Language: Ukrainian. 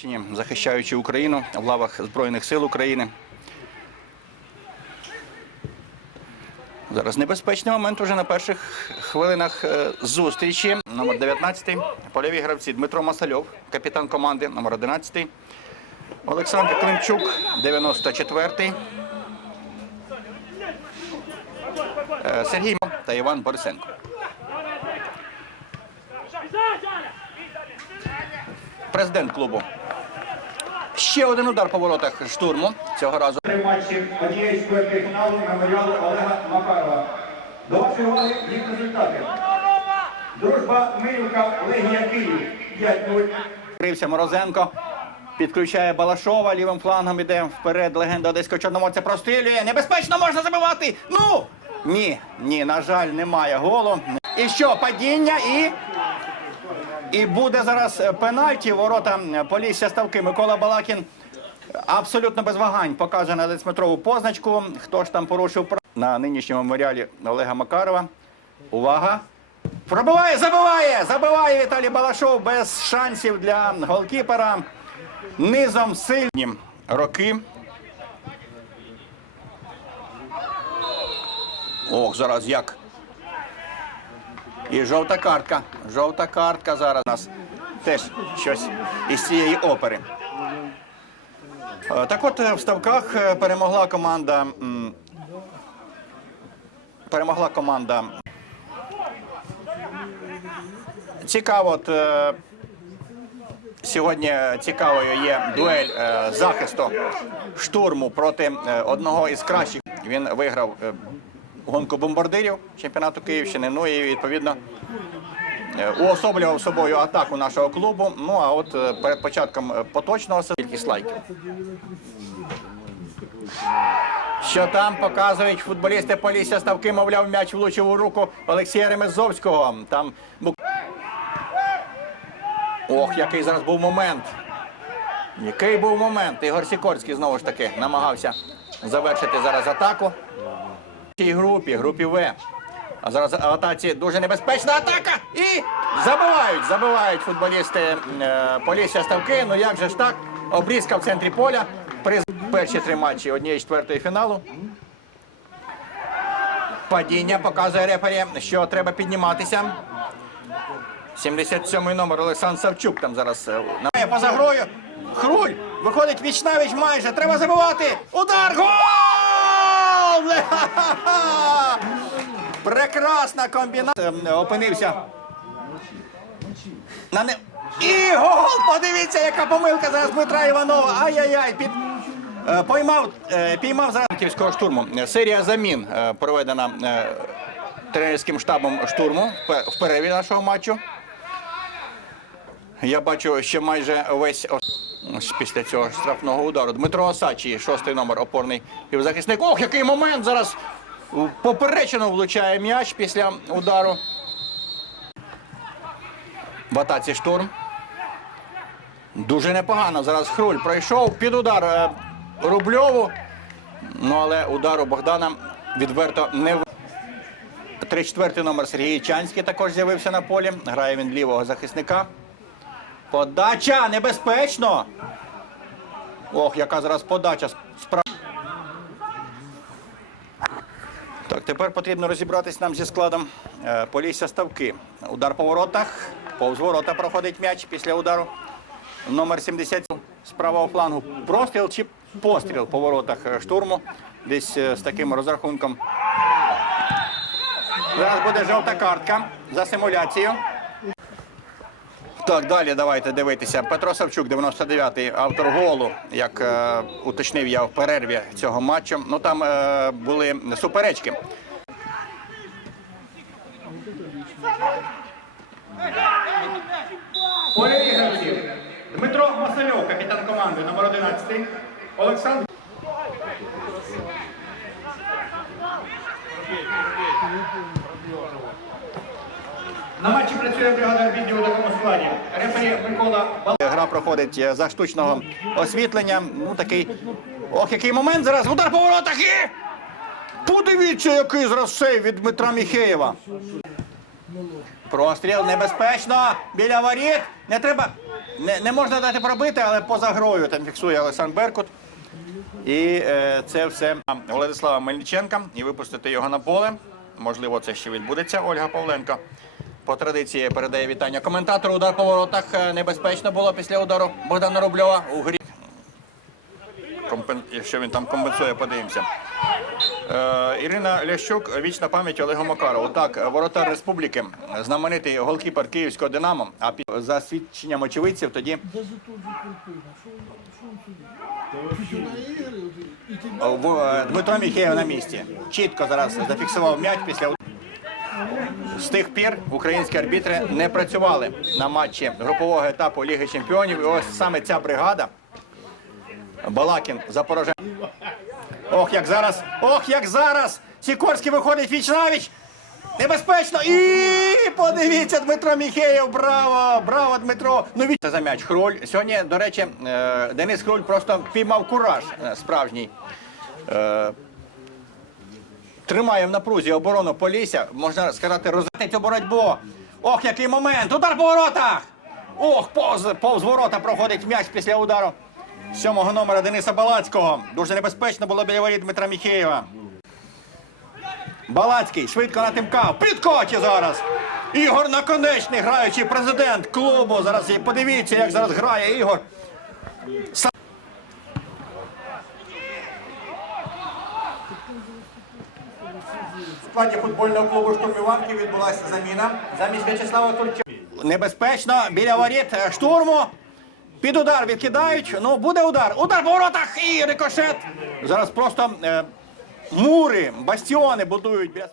Чині, захищаючи Україну в лавах Збройних сил України. Зараз небезпечний момент уже на перших хвилинах е, зустрічі. Номер 19 польові гравці Дмитро Масальов, капітан команди, номер 11 Олександр Климчук, 94 Е, Сергій та Іван Борисенко. Президент клубу. Ще один удар по воротах штурму цього разу. Три матчі однієї з фіналу меморіалу Олега Макарова. До вашої уваги їх результати. Дружба Мирівка Легія Київ 5-0. Крився Морозенко. Підключає Балашова, лівим флангом іде вперед. Легенда Одеського Чорноморця прострілює. Небезпечно можна забивати. Ну! Ні, ні, на жаль, немає голу. І що, падіння і. І буде зараз е, пенальті. Ворота Полісся Ставки. Микола Балакін абсолютно без вагань покаже на дециметрову позначку. Хто ж там порушив на нинішньому меморіалі Олега Макарова. Увага! Пробиває, забиває! Забиває Віталій Балашов без шансів для голкіпера. Низом сильні роки. Ох, зараз як. І жовта картка. Жовта картка зараз у нас теж щось із цієї опери. Е, Так от е, в ставках е, перемогла команда. Перемогла команда. Цікаво, от, сьогодні цікавою є дуель захисту штурму проти одного із кращих. Він виграв гонку бомбардирів чемпіонату Київщини. Ну і відповідно е, уособлював собою атаку нашого клубу. Ну а от е, перед початком е, поточного кількість лайків. Що там показують футболісти Полісся Ставки, мовляв, м'яч влучив у руку Олексія Ремезовського. Там Ох, який зараз був момент. Який був момент. Ігор Сікорський знову ж таки намагався завершити зараз атаку. Цій групі, групі В. А зараз атаці дуже небезпечна атака. І забивають, забивають футболісти е, Полісся Ставки. Ну як же ж так? Обрізка в центрі поля. Приз перші три матчі однієї четвертої фіналу. Падіння показує рефері, що треба підніматися. 77-й номер Олександр Савчук там зараз е, поза грою. Хруль виходить віч майже. Треба забивати. Удар! Гол! Ха-ха-ха! Прекрасна комбінація. Ем, Опинився. На не... І гол! Подивіться, яка помилка зараз Дмитра Іванова. Ай-яй-яй! Під... е, Поймав, е, піймав зараз київського штурму. Серія замін е, проведена тренерським штабом штурму в пе- перерві нашого матчу. Я бачу, що майже весь після цього штрафного удару. Дмитро Осачий, шостий номер, опорний півзахисник. Ох, який момент зараз поперечину влучає м'яч після удару. В атаці штурм. Дуже непогано. Зараз Хруль пройшов під удар е, Рубльову. Ну, але удару Богдана відверто не в- 34 номер Сергій Чанський також з'явився на полі. Грає він лівого захисника. Подача небезпечно. Ох, яка зараз подача. Так, тепер потрібно розібратись нам зі складом е, Полісся Ставки. Удар по воротах. Повз ворота проходить м'яч після удару. Номер 70 з правого флангу. Простріл чи постріл по воротах е, штурму. Десь е, з таким розрахунком. Зараз буде жовта картка за симуляцію. Так, далі давайте дивитися. Петро Савчук, 99-й, автор голу, як е, уточнив я в перерві цього матчу. Ну там е, були суперечки. Польові гравці. Дмитро Масальов, капітан команди номер 11. Олександр. На матчі працює бригада відділу у такому складі. Рефері Микола Бал. Гра проходить е, за штучного освітлення. Ну такий. Ох, який момент зараз. Удар по воротах і. Подивіться, який зараз сейв від Дмитра Міхеєва. Простріл небезпечно. Біля воріт. Не треба. Не, не можна дати пробити, але поза грою там фіксує Олександр Беркут. І е, це все Владислава Мельниченка і випустити його на поле. Можливо, це ще відбудеться. Ольга Павленко. По традиції передає вітання коментатору. Удар по воротах е, небезпечно було після удару Богдана Рубльова у грі. Компен... Якщо він там компенсує, подивимося. Е, Ірина Лящук, вічна пам'ять Олегу Макарову. Так, воротар республіки, знаменитий голкіпер київського Динамо. А під... за свідченням очевидців тоді. Що що е, е, Дмитро Міхеєв на місці. Чітко зараз зафіксував м'яч після удару. З тих пір українські арбітри не працювали на матчі групового етапу Ліги Чемпіонів. І ось саме ця бригада. Балакін, Запорожець. Ох, як зараз! Ох, як зараз! Сікорський виходить віч навіч. Небезпечно! І подивіться, Дмитро Міхеєв, браво! Браво, Дмитро! Ну від це за м'яч. Хруль. Сьогодні, до речі, е, Денис Хруль просто піймав кураж е, справжній. Тримає в напрузі оборону Полісся. Можна сказати, розвити цю боротьбу. Ох, який момент! Удар по воротах! Ох, повз, повз ворота проходить м'яч після удару сьомого номера Дениса Балацького. Дуже небезпечно було біля воріт Дмитра Міхеєва. Балацький швидко натимкав. Підкоче зараз. Ігор Наконечний, граючий президент клубу. Зараз подивіться, як зараз грає Ігор. В складі футбольного клубу штурміванки відбулася заміна. Замість В'ячеслава Турча. Небезпечно біля воріт е, штурму. Під удар відкидають. Ну, буде удар. Удар по воротах і рикошет. Зараз просто е, мури, бастіони будують.